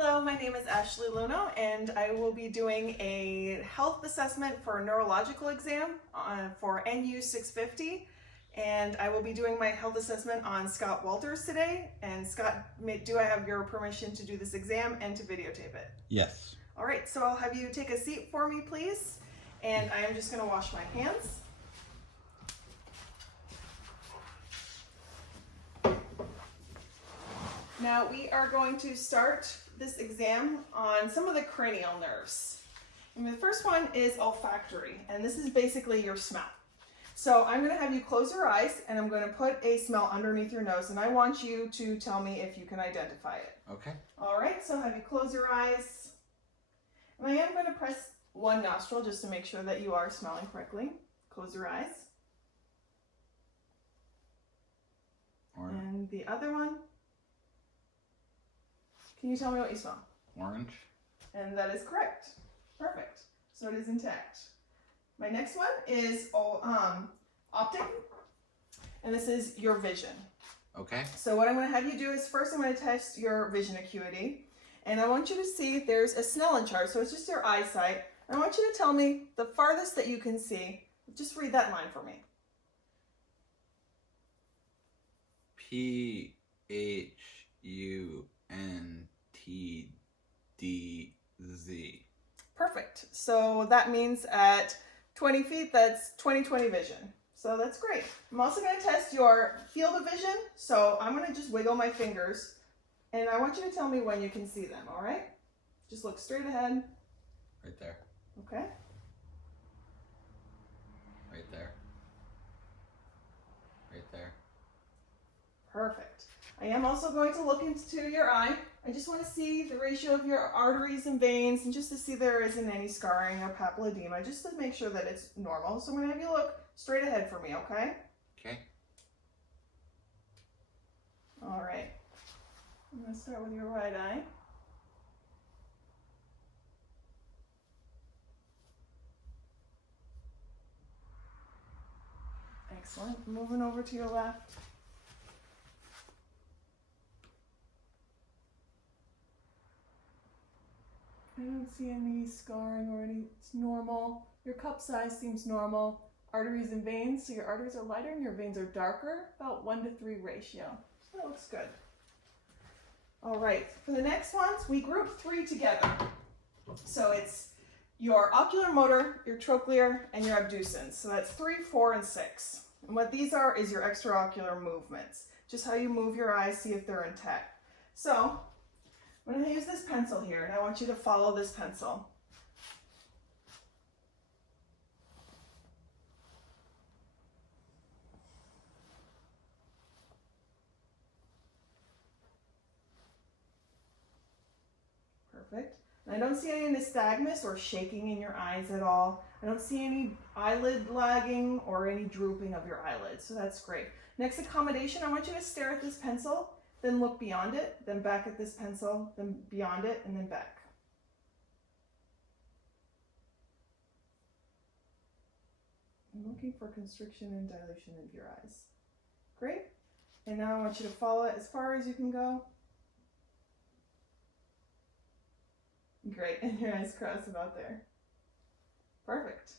Hello, my name is Ashley Luno, and I will be doing a health assessment for a neurological exam for NU650. And I will be doing my health assessment on Scott Walters today. And Scott, do I have your permission to do this exam and to videotape it? Yes. All right, so I'll have you take a seat for me, please. And I am just going to wash my hands. Now we are going to start this exam on some of the cranial nerves. And the first one is olfactory, and this is basically your smell. So I'm going to have you close your eyes, and I'm going to put a smell underneath your nose, and I want you to tell me if you can identify it. Okay. All right, so I'll have you close your eyes. And I am going to press one nostril just to make sure that you are smelling correctly. Close your eyes. Orange. And the other one. Can you tell me what you smell? Orange. And that is correct. Perfect. So it is intact. My next one is optic, and this is your vision. Okay. So what I'm going to have you do is first I'm going to test your vision acuity, and I want you to see there's a Snellen chart, so it's just your eyesight. I want you to tell me the farthest that you can see. Just read that line for me. PHUNTDZ. Perfect. So that means at 20 feet, that's 20/20 vision. So that's great. I'm also going to test your field of vision. So I'm going to just wiggle my fingers, and I want you to tell me when you can see them, all right? Just look straight ahead. Right there. Okay. Right there. Right there. Perfect. I am also going to look into your eye. I just want to see the ratio of your arteries and veins, and just to see there isn't any scarring or papilledema, just to make sure that it's normal. So I'm going to have you look straight ahead for me, okay? Okay. All right. I'm going to start with your right eye. Excellent. Moving over to your left. I don't see any scarring or any, it's normal. Your cup size seems normal. Arteries and veins, so your arteries are lighter and your veins are darker, about 1:3 ratio. So that looks good. All right, for the next ones, we group 3 together. So it's your ocular motor, your trochlear, and your abducens. So that's 3, 4, and 6. And what these are is your extraocular movements. Just how you move your eyes, see if they're intact. So I'm going to use this pencil here, and I want you to follow this pencil. Perfect. And I don't see any nystagmus or shaking in your eyes at all. I don't see any eyelid lagging or any drooping of your eyelids, so that's great. Next accommodation, I want you to stare at this pencil, then look beyond it, then back at this pencil, then beyond it, and then back. I'm looking for constriction and dilution of your eyes. Great. And now I want you to follow it as far as you can go. Great, and your eyes cross about there. Perfect.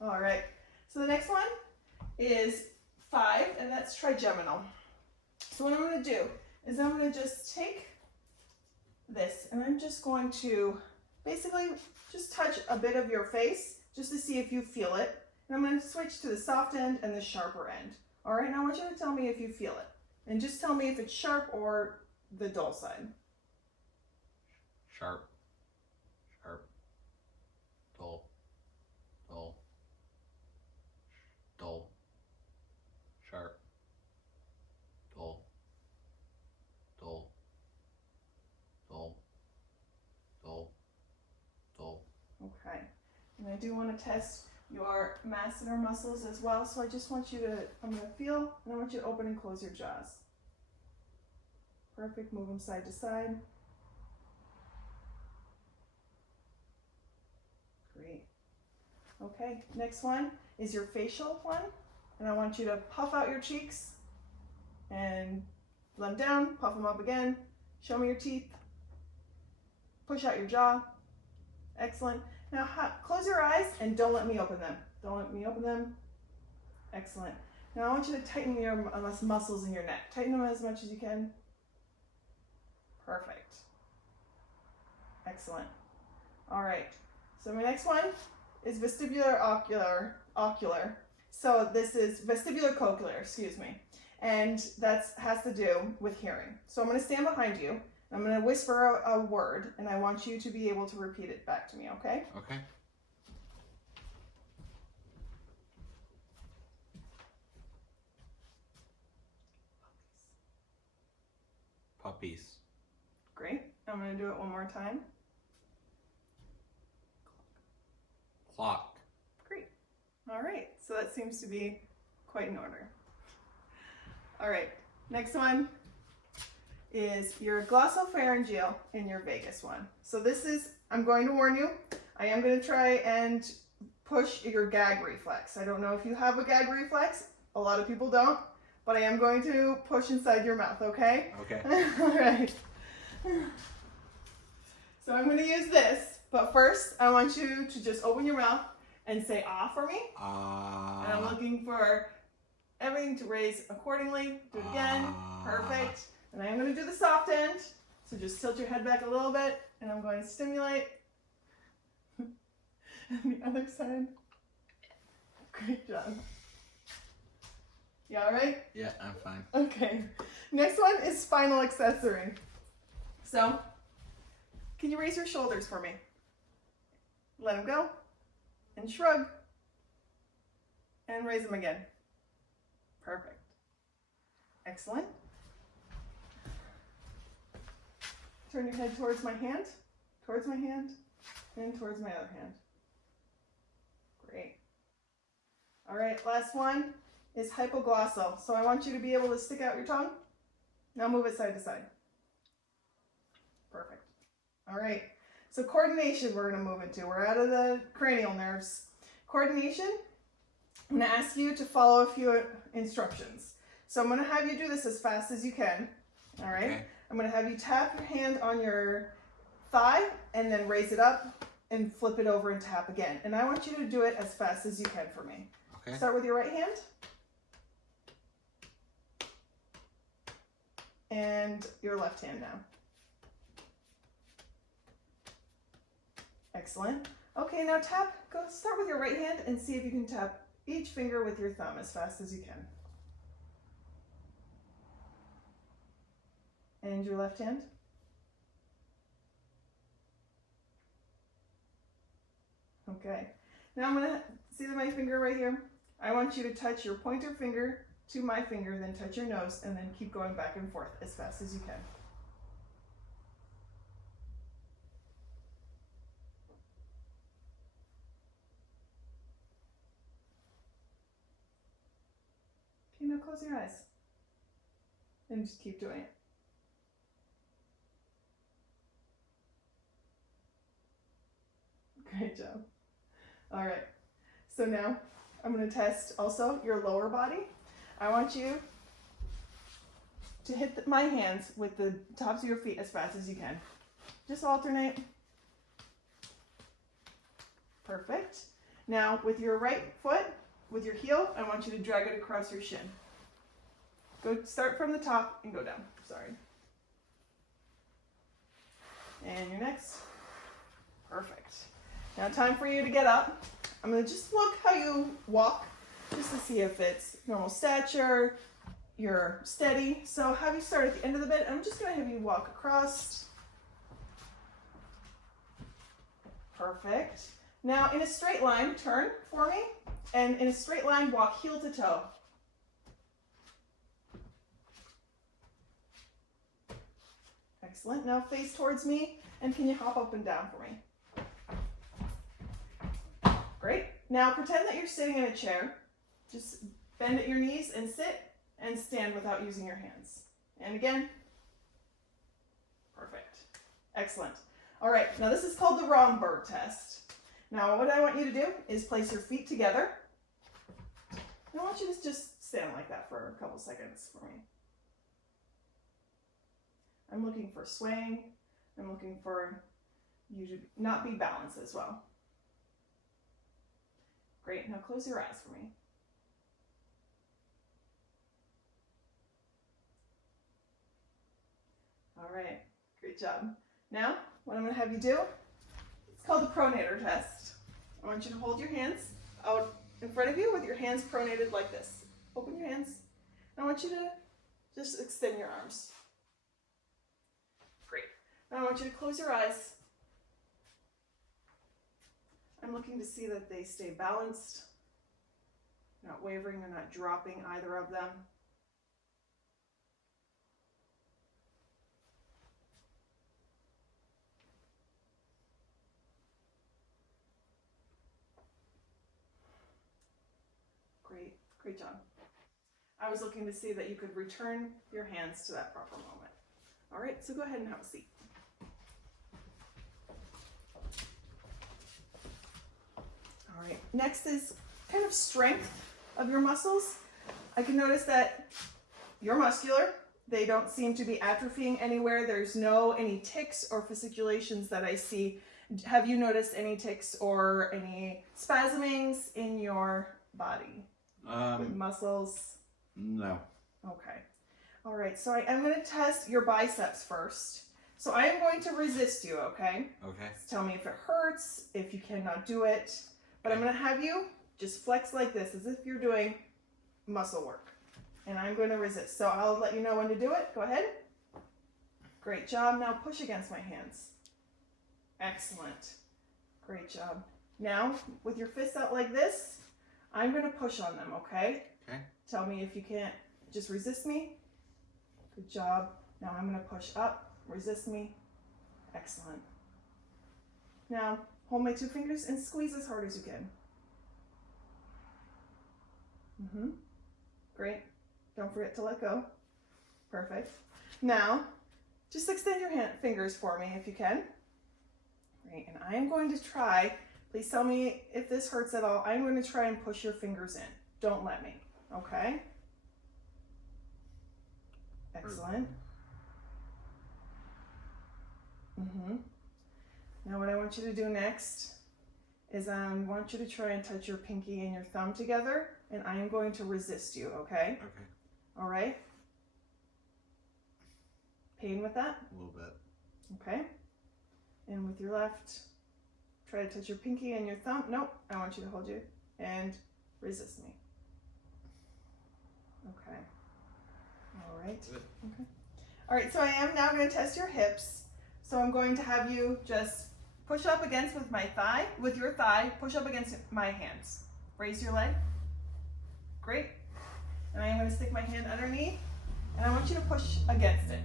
All right, so the next one is 5, and that's trigeminal. So what I'm going to do is I'm going to just take this, and I'm just going to basically just touch a bit of your face just to see if you feel it. And I'm going to switch to the soft end and the sharper end. All right, now I want you to tell me if you feel it. And just tell me if it's sharp or the dull side. Sharp. Sharp. Dull. Dull. Dull. Sharp. Dull. Dull. Dull. Dull. Dull. Okay, and I do want to test your masseter muscles as well, so I just want you to, I'm going to feel, and I want you to open and close your jaws. Perfect, move them side to side. Great. Okay, next one is your facial one, and I want you to puff out your cheeks and let them down, puff them up again, show me your teeth. Push out your jaw. Excellent. Now close your eyes and don't let me open them. Don't let me open them. Excellent. Now I want you to tighten your muscles in your neck. Tighten them as much as you can. Perfect. Excellent. All right. So my next one is vestibular ocular. So this is vestibular cochlear, excuse me. And that has to do with hearing. So I'm going to stand behind you. I'm going to whisper a word, and I want you to be able to repeat it back to me, okay? Okay. Puppies. Great. I'm going to do it one more time. Clock. Great. All right. So that seems to be quite in order. All right. Next one is your glossopharyngeal and your vagus one. So this is, I'm going to warn you, I am going to try and push your gag reflex. I don't know if you have a gag reflex. A lot of people don't, but I am going to push inside your mouth, okay? Okay. All right. So I'm going to use this, but first I want you to just open your mouth and say ah for me. Ah. And I'm looking for everything to raise accordingly. Do it again. Perfect. And I'm going to do the soft end. So just tilt your head back a little bit, and I'm going to stimulate. And the other side. Great job. You all right? Yeah, I'm fine. Okay. Next one is spinal accessory. So, can you raise your shoulders for me? Let them go. And shrug. And raise them again. Perfect. Excellent. Turn your head towards my hand, and towards my other hand. Great. All right, last one is hypoglossal. So I want you to be able to stick out your tongue. Now move it side to side. Perfect. All right, so coordination we're going to move into. We're out of the cranial nerves. Coordination, I'm going to ask you to follow a few instructions. So I'm going to have you do this as fast as you can. All right? Okay. I'm going to have you tap your hand on your thigh and then raise it up and flip it over and tap again. And I want you to do it as fast as you can for me. Okay. Start with your right hand. And your left hand now. Excellent. Okay, now start with your right hand and see if you can tap each finger with your thumb as fast as you can. And your left hand. Okay. Now I'm going to see my finger right here. I want you to touch your pointer finger to my finger, then touch your nose, and then keep going back and forth as fast as you can. Okay, now close your eyes. And just keep doing it. Great job. All right, so now I'm going to test also your lower body. I want you to hit my hands with the tops of your feet as fast as you can. Just alternate. Perfect. Now with your right foot, with your heel, I want you to drag it across your shin. Start from the top and go down. Sorry. And your next. Perfect. Now time for you to get up. I'm going to just look how you walk, just to see if it's normal stature, you're steady. So have you start at the end of the bed. I'm just going to have you walk across. Perfect. Now in a straight line, turn for me, and in a straight line, walk heel to toe. Excellent. Now face towards me, and can you hop up and down for me? Great. Now pretend that you're sitting in a chair. Just bend at your knees and sit and stand without using your hands. And again. Perfect. Excellent. All right, now this is called the wrong bird test. Now what I want you to do is place your feet together. And I want you to just stand like that for a couple seconds for me. I'm looking for swaying. I'm looking for you should not be balanced as well. Great, now close your eyes for me. All right, great job. Now, what I'm gonna have you do, it's called the pronator test. I want you to hold your hands out in front of you with your hands pronated like this. Open your hands. I want you to just extend your arms. Great. Now I want you to close your eyes. I'm looking to see that they stay balanced, not wavering, they're not dropping either of them. Great, great job. I was looking to see that you could return your hands to that proper moment. All right, so go ahead and have a seat. All right, next is kind of strength of your muscles. I can notice that you're muscular. They don't seem to be atrophying anywhere. There's any tics or fasciculations that I see. Have you noticed any tics or any spasmings in your body? With muscles? No. Okay. All right, so I am going to test your biceps first. So I am going to resist you, okay? Okay. So tell me if it hurts, if you cannot do it. But I'm going to have you just flex like this, as if you're doing muscle work. And I'm going to resist. So I'll let you know when to do it. Go ahead. Great job. Now push against my hands. Excellent. Great job. Now, with your fists out like this, I'm going to push on them, okay? Okay. Tell me if you can't. Just resist me. Good job. Now I'm going to push up. Resist me. Excellent. Now, hold my 2 fingers and squeeze as hard as you can. Great. Don't forget to let go. Perfect. Now, just extend your fingers for me if you can. Great. And I am going to try, please tell me if this hurts at all. I'm going to try and push your fingers in. Don't let me. Okay? Excellent. Now what I want you to do next is I want you to try and touch your pinky and your thumb together, and I am going to resist you, okay? Okay. All right? Pain with that? A little bit. Okay. And with your left, try to touch your pinky and your thumb. Nope, I want you to hold you and resist me. Okay. All right. Okay. All right, so I am now going to test your hips. So I'm going to have you just push up against with your thigh, push up against my hands. Raise your leg. Great. And I am going to stick my hand underneath, and I want you to push against it.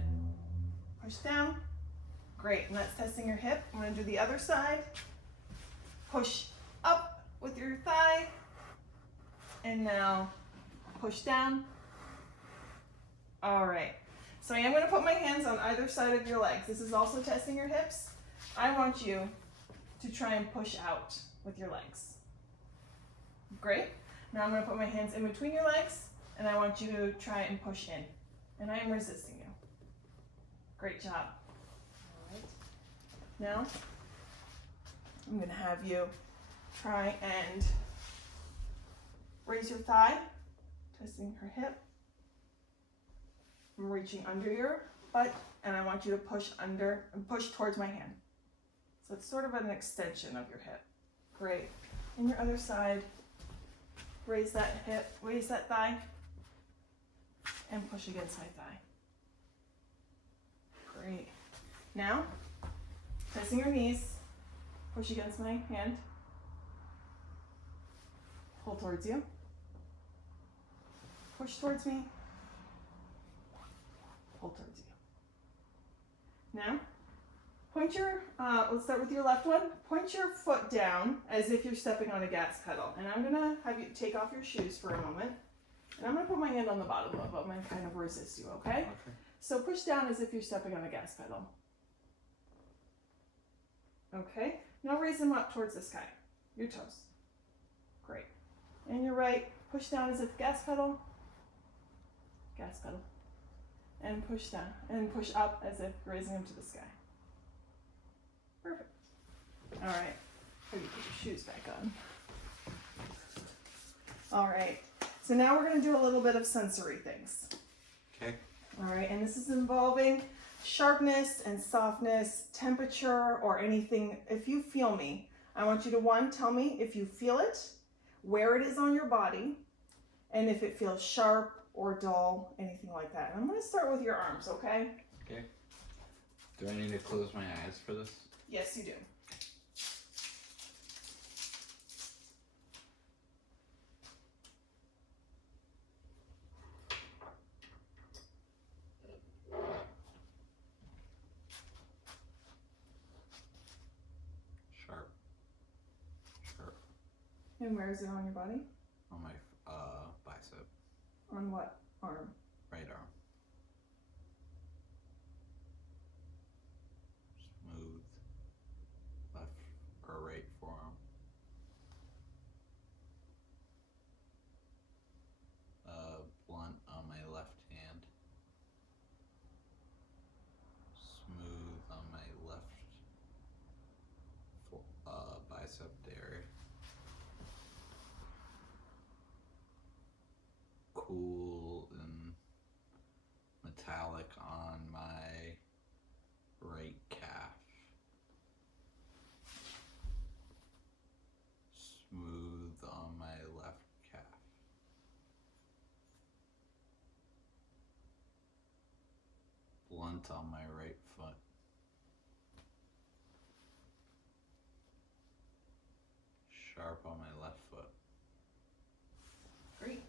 Push down. Great, and that's testing your hip. I'm going to do the other side. Push up with your thigh, and now push down. All right, so I am going to put my hands on either side of your legs. This is also testing your hips. I want you to try and push out with your legs. Great. Now I'm going to put my hands in between your legs, and I want you to try and push in. And I am resisting you. Great job. All right. Now, I'm going to have you try and raise your thigh, testing her hip. I'm reaching under your butt, and I want you to push under and push towards my hand. So it's sort of an extension of your hip. Great. And your other side, raise that hip, raise that thigh, and push against my thigh. Great. Now, pressing your knees, push against my hand, pull towards you, push towards me, pull towards you. Now, point your, let's start with your left one. Point your foot down as if you're stepping on a gas pedal. And I'm gonna have you take off your shoes for a moment. And I'm gonna put my hand on the bottom of them and kind of resist you, okay? Okay. So push down as if you're stepping on a gas pedal. Okay, now raise them up towards the sky, your toes. Great. And your right, push down as if gas pedal, and push down, and push up as if raising them to the sky. Perfect. All right. Maybe put your shoes back on. All right. So now we're going to do a little bit of sensory things. Okay. All right. And this is involving sharpness and softness, temperature, or anything. If you feel me, I want you to, one, tell me if you feel it, where it is on your body, and if it feels sharp or dull, anything like that. I'm going to start with your arms, okay? Okay. Do I need to close my eyes for this? Yes, you do. Sharp. Sharp. And where is it on your body? On my bicep. On what arm? Right arm. Smooth. Left or right forearm. Blunt on my left hand. Smooth on my left bicep there. Cool and metallic on my right calf. Smooth on my left calf. Blunt on my right foot. Sharp on my left foot. Great.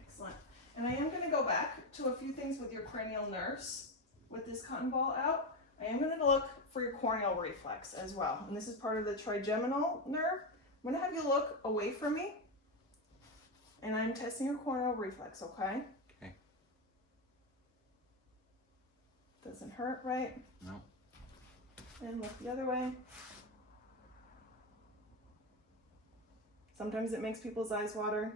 Excellent. And I am going to go back to a few things with your cranial nerves with this cotton ball out. I am going to look for your corneal reflex as well. And this is part of the trigeminal nerve. I'm going to have you look away from me. And I'm testing your corneal reflex, okay? Okay. Doesn't hurt, right? No. And look the other way. Sometimes it makes people's eyes water.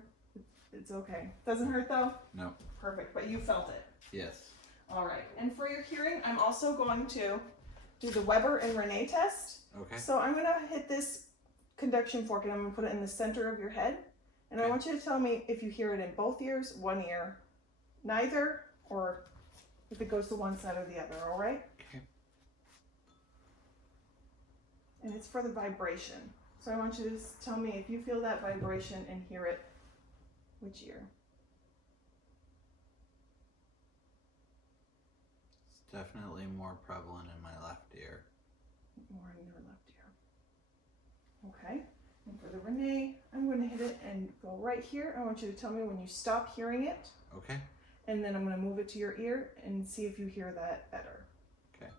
It's okay. Doesn't hurt though? No. Perfect, but you felt it. Yes. All right, and for your hearing, I'm also going to do the Weber and Renee test. Okay. So I'm gonna hit this conduction fork and I'm gonna put it in the center of your head. And I Okay. want you to tell me if you hear it in both ears, one ear, neither, or if it goes to one side or the other, all right? Okay. And it's for the vibration. So I want you to just tell me if you feel that vibration and hear it, which ear? It's definitely more prevalent in my left ear. More in your left ear. Okay. And for the Renee, I'm going to hit it and go right here. I want you to tell me when you stop hearing it. Okay. And then I'm going to move it to your ear and see if you hear that better. Okay.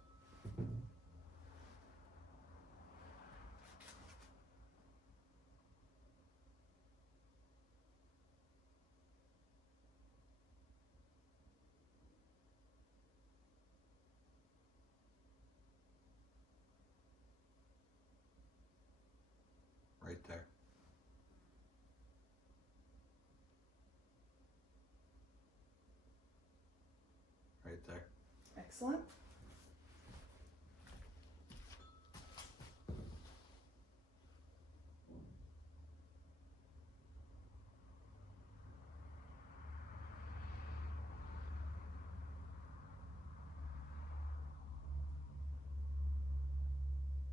Right there. Right there. Excellent.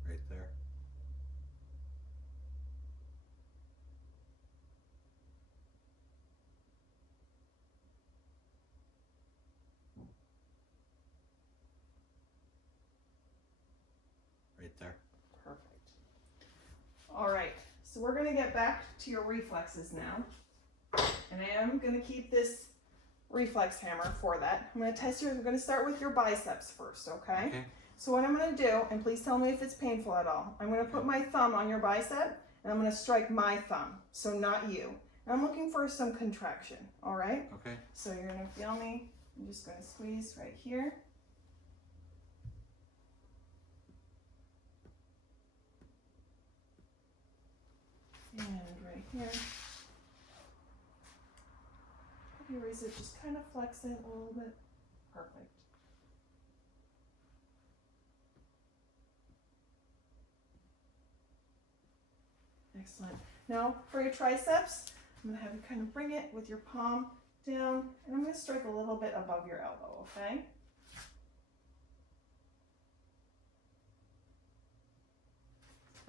Right there. Right there. Perfect. All right. So we're going to get back to your reflexes now. And I am going to keep this reflex hammer for that. I'm going to test your, we're going to start with your biceps first, okay? Okay. So what I'm going to do, and please tell me if it's painful at all, I'm going to put my thumb on your bicep and I'm going to strike my thumb, so not you. And I'm looking for some contraction, all right? Okay. So you're going to feel me. I'm just going to squeeze right here. And right here. If you raise it, just kind of flex it a little bit. Perfect. Excellent. Now for your triceps, I'm gonna have you kind of bring it with your palm down, and I'm gonna strike a little bit above your elbow, okay?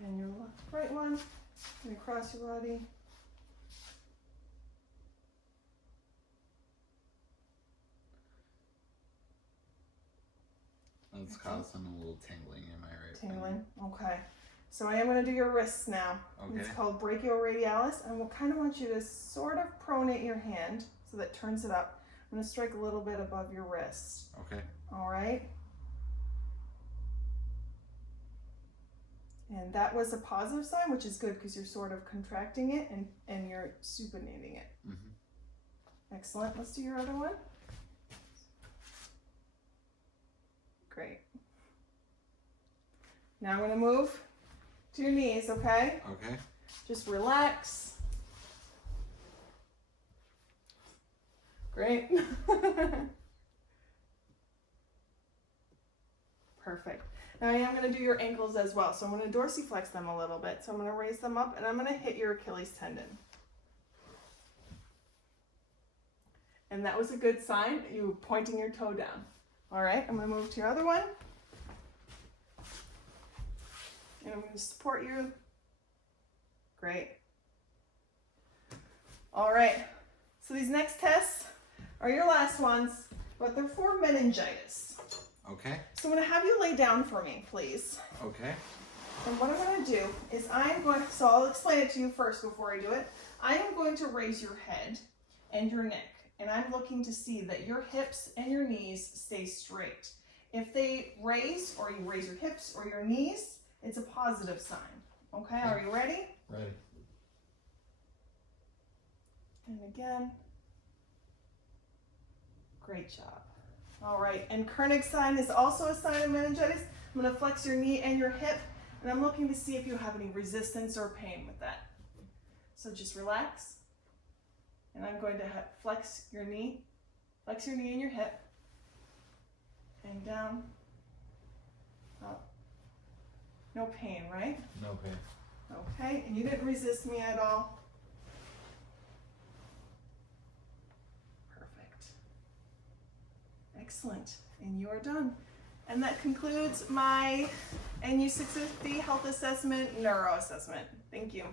And your right one, and across your body. That's causing a little tingling in my right Tingling, okay. So I am going to do your wrists now. Okay. It's called brachioradialis, and we'll kind of want you to sort of pronate your hand so that turns it up. I'm going to strike a little bit above your wrist. Okay. All right. And that was a positive sign, which is good because you're sort of contracting it and you're supinating it. Mm-hmm. Excellent. Let's do your other one. Great. Now I'm going to move to your knees, okay? Okay. Just relax. Great. Perfect. Now I am going to do your ankles as well. So I'm going to dorsiflex them a little bit. So I'm going to raise them up and I'm going to hit your Achilles tendon. And that was a good sign, you pointing your toe down. All right, I'm going to move to your other one. And I'm going to support you. Great. All right, so these next tests are your last ones, but they're for meningitis. Okay. So I'm going to have you lay down for me, please. Okay. And what I'm going to do is so I'll explain it to you first before I do it. I am going to raise your head and your neck, and I'm looking to see that your hips and your knees stay straight. If they raise, or you raise your hips or your knees, it's a positive sign. Okay, are you ready? Ready. And again. Great job. All right, and Kernig's sign is also a sign of meningitis. I'm going to flex your knee and your hip, and I'm looking to see if you have any resistance or pain with that. So just relax. And I'm going to flex your knee and your hip, and down, up. No pain, right? No pain. Okay, and you didn't resist me at all. Perfect. Excellent, and you are done. And that concludes my NU650 health assessment, neuro assessment. Thank you.